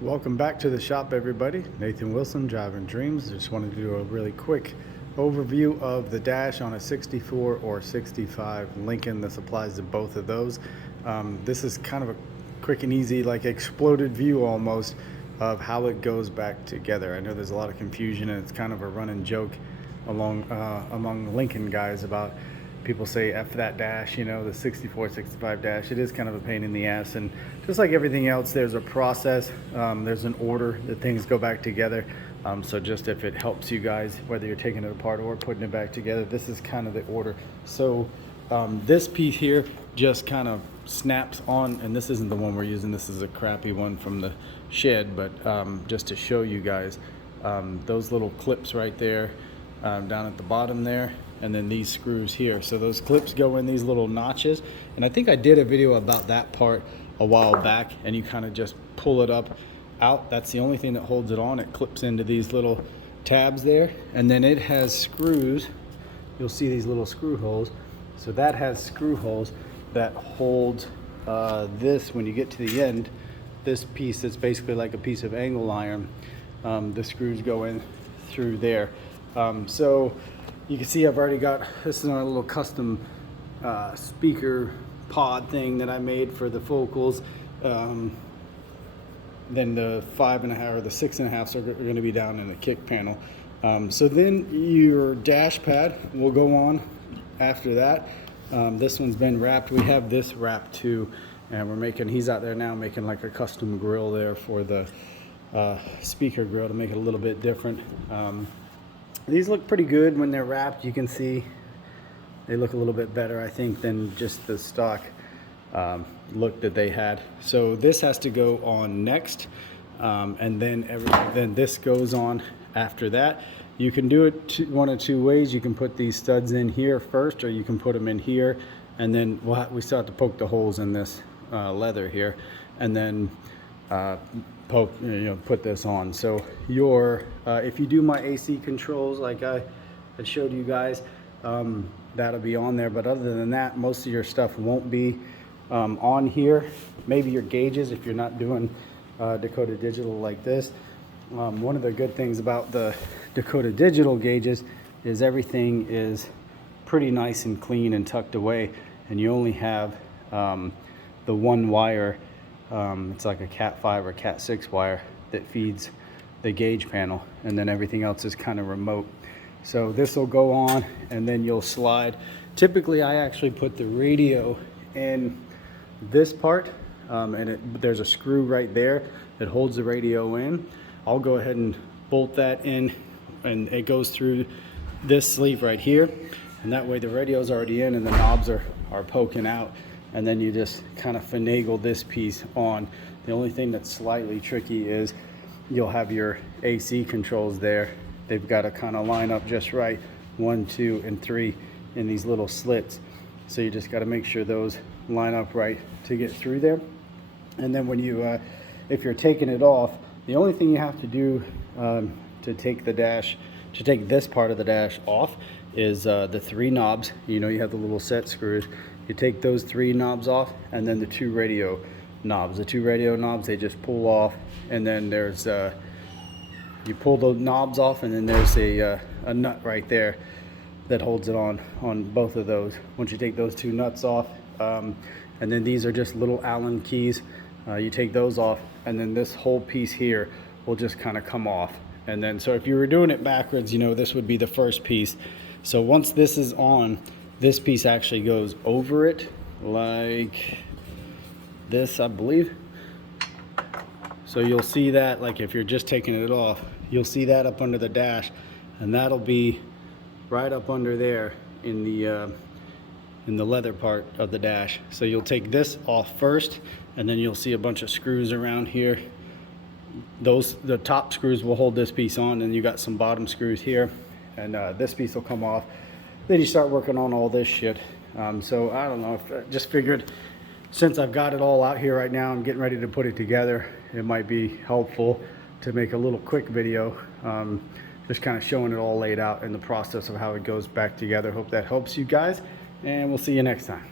Welcome back to the shop, everybody. Nathan Wilson, Driving Dreams. Just wanted to do a really quick overview of the dash on a 64 or 65 Lincoln. This applies to both of those. This is kind of a quick and easy, like exploded view almost of how it goes back together. I know there's a lot of confusion, and it's kind of a running joke among Lincoln guys about people say F that dash, you know, the 64, 65 dash. It is kind of a pain in the ass, and just like everything else, there's a process, there's an order that things go back together. So just if it helps you guys, whether you're taking it apart or putting it back together, this is kind of the order. So this piece here just kind of snaps on, and this isn't the one we're using, this is a crappy one from the shed, but just to show you guys, those little clips right there, down at the bottom there, and then these screws here. So those clips go in these little notches, and I think I did a video about that part a while back, and you kind of just pull it up out. That's the only thing that holds it on. It clips into these little tabs there, and then it has screws. You'll see these little screw holes. So that has screw holes that hold this when you get to the end. This piece that's basically like a piece of angle iron, the screws go in through there. So you can see I've already got, this is our little custom speaker pod thing that I made for the focals. Then the 5.5 or the 6.5 are going to be down in the kick panel. So then your dash pad will go on after that. This one's been wrapped. We have this wrapped too, and we're making, he's out there now making like a custom grill there for the speaker grill to make it a little bit different. These look pretty good when they're wrapped. You can see they look a little bit better, I think, than just the stock look that they had. So this has to go on next, and then this goes on after that. You can do it one of two ways. You can put these studs in here first, or you can put them in here, and then we still have to poke the holes in this leather here, and then put this on. So if you do my AC controls like I had showed you guys, that'll be on there. But other than that, most of your stuff won't be on here. Maybe your gauges if you're not doing Dakota Digital like this. One of the good things about the Dakota Digital gauges is everything is pretty nice and clean and tucked away, and you only have the one wire. It's like a Cat 5 or Cat 6 wire that feeds the gauge panel, and then everything else is kind of remote. So this will go on, and then you'll slide. Typically I actually put the radio in this part, and there's a screw right there that holds the radio in. I'll go ahead and bolt that in, and it goes through this sleeve right here, and that way the radio's already in and the knobs are poking out. And then you just kind of finagle this piece on. The only thing that's slightly tricky is you'll have your AC controls there. They've got to kind of line up just right, 1, 2, and 3 in these little slits. So you just got to make sure those line up right to get through there. And then when you, if you're taking it off, the only thing you have to do to take the dash, to take this part of the dash off is the 3 knobs. You know, you have the little set screws. You take those 3 knobs off, and then the 2 radio knobs. The 2 radio knobs, they just pull off, and then there's you pull the knobs off, and then there's a nut right there that holds it on both of those. Once you take those 2 nuts off, and then these are just little Allen keys. You take those off, and then this whole piece here will just kind of come off. And then, so if you were doing it backwards, you know, this would be the first piece. So once this is on, this piece actually goes over it like this, I believe. So you'll see that, like if you're just taking it off, you'll see that up under the dash, and that'll be right up under there in the leather part of the dash. So you'll take this off first, and then you'll see a bunch of screws around here. The top screws will hold this piece on, and you got some bottom screws here, and this piece will come off. Then you start working on all this shit. So I don't know, I just figured since I've got it all out here right now, I'm getting ready to put it together, it might be helpful to make a little quick video, just kind of showing it all laid out in the process of how it goes back together. Hope that helps you guys, and we'll see you next time.